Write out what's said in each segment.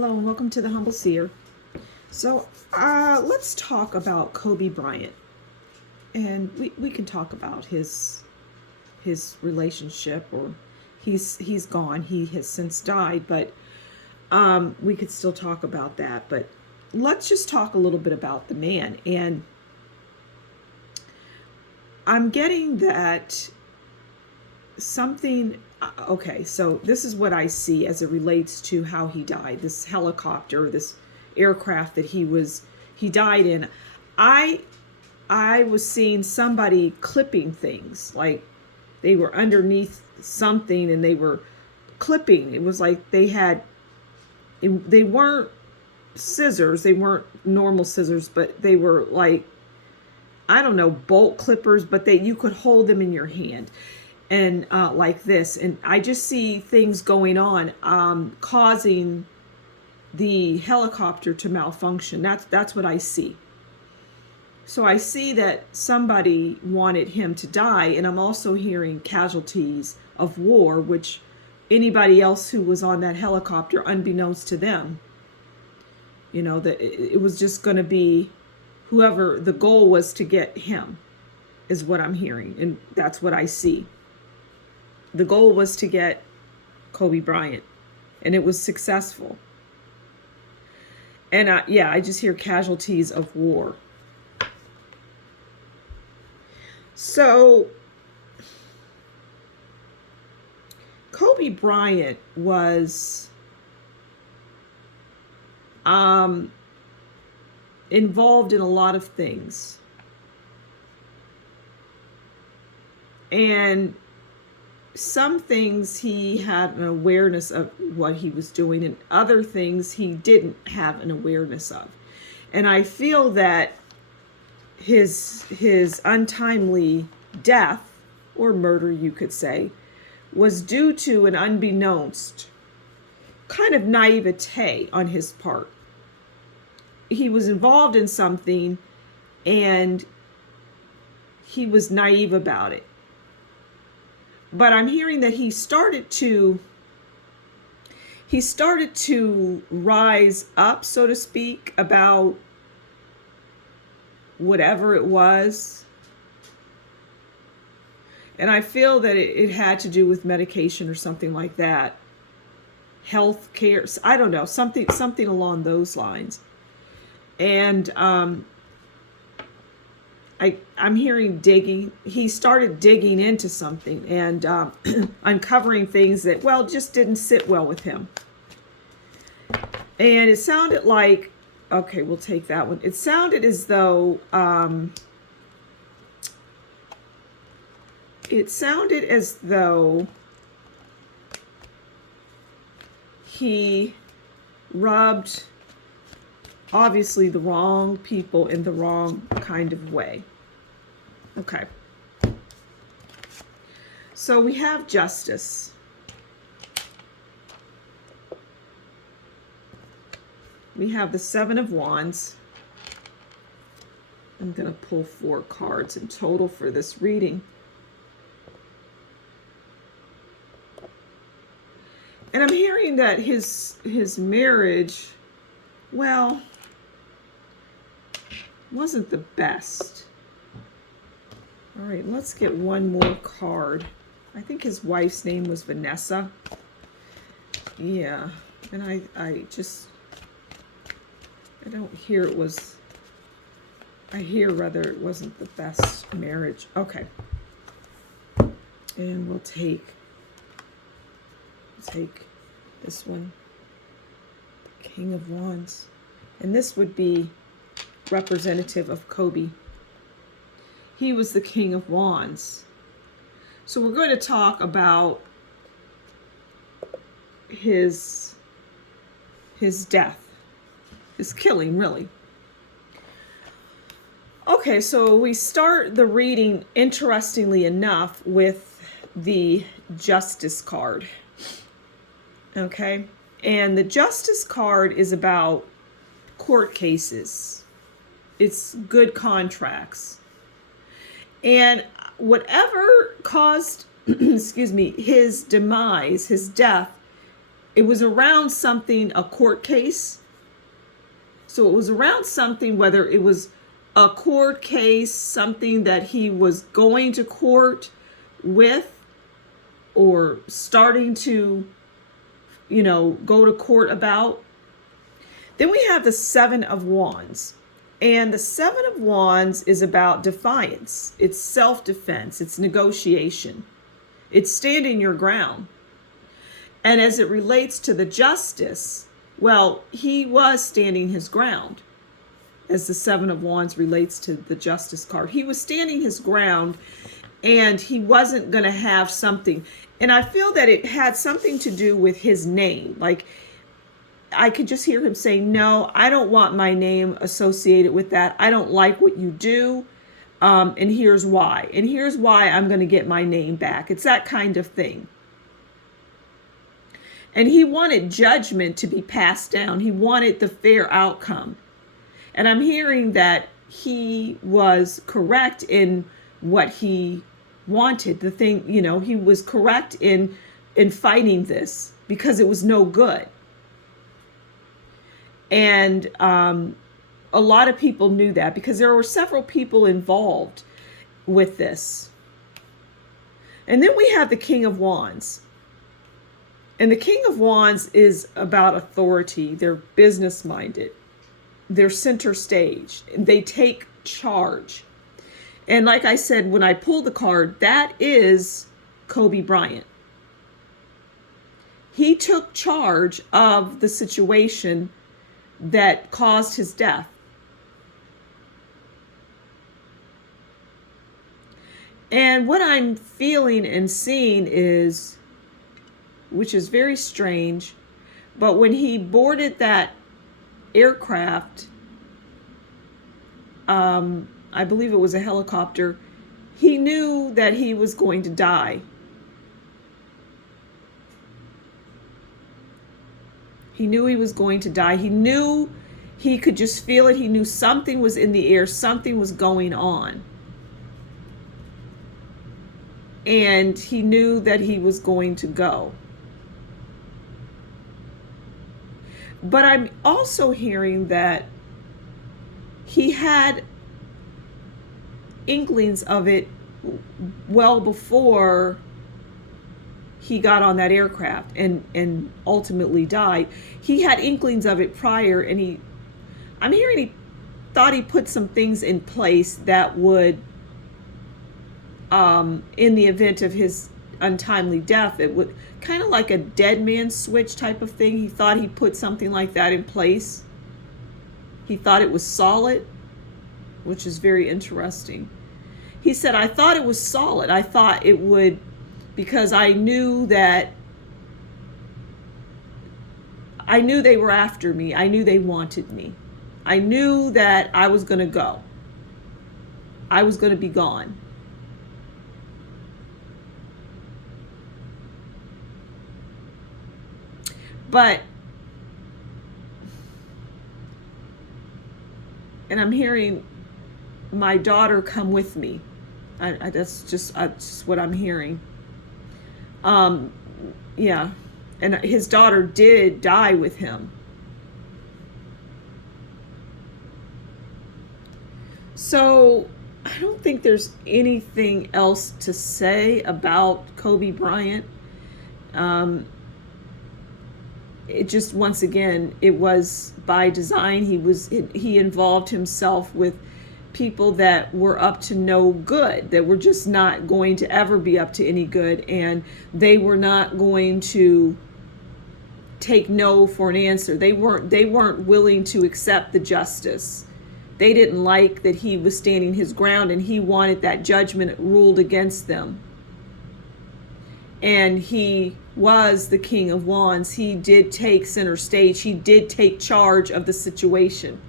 Hello and welcome to the Humble Seer. So let's talk about Kobe Bryant, and we can talk about his relationship, or he's gone. He has since died, but we could still talk about that. But let's just talk a little bit about the man. And I'm getting that something. Okay, so this is what I see as it relates to how he died. This helicopter, this aircraft that he died in. I was seeing somebody clipping things, like they were underneath something and they were clipping. It was like they weren't scissors, they weren't normal scissors, but they were like, I don't know, bolt clippers, but you could hold them in your hand. And like this, and I just see things going on, causing the helicopter to malfunction. That's what I see. So I see that somebody wanted him to die, and I'm also hearing casualties of war, which anybody else who was on that helicopter, unbeknownst to them, that it was just going to be whoever the goal was to get him, is what I'm hearing, and that's what I see. The goal was to get Kobe Bryant, and it was successful. And I just hear casualties of war. So Kobe Bryant was involved in a lot of things. And some things he had an awareness of what he was doing, and other things he didn't have an awareness of. And I feel that his untimely death, or murder you could say, was due to an unbeknownst kind of naivete on his part. He was involved in something and he was naive about it. But I'm hearing that he started to rise up, so to speak, about whatever it was. And I feel that it had to do with medication or something like that. Health care, I don't know, something along those lines. And I'm hearing digging. He started digging into something and uncovering things that, just didn't sit well with him. And it sounded like, okay, we'll take that one. It sounded as though, he rubbed, obviously, the wrong people in the wrong kind of way. Okay. So we have justice. We have the Seven of Wands. I'm going to pull 4 cards in total for this reading. And I'm hearing that his marriage, wasn't the best. All right, let's get one more card. I think his wife's name was Vanessa. Yeah, and I don't hear it was, I hear rather it wasn't the best marriage. Okay. And we'll take this one, King of Wands. And this would be representative of Kobe. He was the King of Wands. So we're going to talk about his death, his killing, really. Okay, so we start the reading, interestingly enough, with the Justice card. Okay, and the Justice card is about court cases. It's good contracts. And whatever caused, his demise, his death, it was around something, a court case. So it was around something, whether it was a court case, something that he was going to court with, or starting to, go to court about. Then we have the Seven of Wands. And the Seven of Wands is about defiance. It's self-defense. It's negotiation. It's standing your ground. And as it relates to the Justice, well, he was standing his ground. As the Seven of Wands relates to the Justice card, he was standing his ground, and he wasn't going to have something. And I feel that it had something to do with his name. Like, I could just hear him say, no, I don't want my name associated with that. I don't like what you do. And here's why. And here's why I'm going to get my name back. It's that kind of thing. And he wanted judgment to be passed down. He wanted the fair outcome. And I'm hearing that he was correct in what he wanted. The thing, he was correct in fighting this because it was no good. And a lot of people knew that because there were several people involved with this. And then we have the King of Wands. And the King of Wands is about authority. They're business-minded. They're center stage. They take charge. And like I said, when I pulled the card, that is Kobe Bryant. He took charge of the situation that caused his death. And what I'm feeling and seeing is, which is very strange, but when he boarded that aircraft, I believe it was a helicopter, he knew that he was going to die. He knew he was going to die. He knew, he could just feel it. He knew something was in the air. Something was going on. And he knew that he was going to go. But I'm also hearing that he had inklings of it well before he got on that aircraft and ultimately died. He had inklings of it prior, and I'm hearing he thought he put some things in place that would, in the event of his untimely death, it would kind of like a dead man switch type of thing. He thought he put something like that in place. He thought it was solid, which is very interesting. He said, I thought it was solid. I thought it would, because I knew they were after me. I knew they wanted me. I knew that I was going to go. I was going to be gone. But, and I'm hearing my daughter come with me. That's just what I'm hearing. Yeah. And his daughter did die with him. So I don't think there's anything else to say about Kobe Bryant. It just, once again, it was by design. He involved himself with people that were up to no good, that were just not going to ever be up to any good, and they were not going to take no for an answer. They weren't willing to accept the justice. They didn't like that he was standing his ground, and he wanted that judgment ruled against them. And he was the King of Wands. He did take center stage. He did take charge of the situation.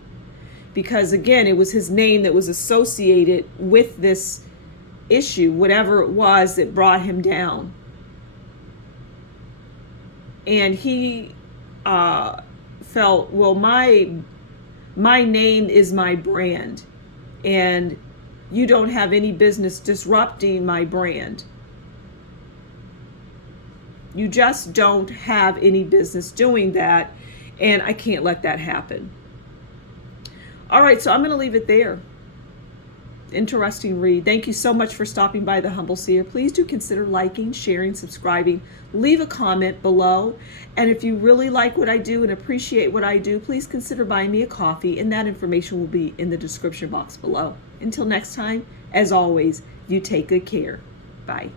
Because again, it was his name that was associated with this issue, whatever it was that brought him down. And he felt, well, my name is my brand, and you don't have any business disrupting my brand. You just don't have any business doing that, and I can't let that happen. All right, so I'm going to leave it there. Interesting read. Thank you so much for stopping by the Humble Seer. Please do consider liking, sharing, subscribing. Leave a comment below. And if you really like what I do and appreciate what I do, please consider buying me a coffee, and that information will be in the description box below. Until next time, as always, you take good care. Bye.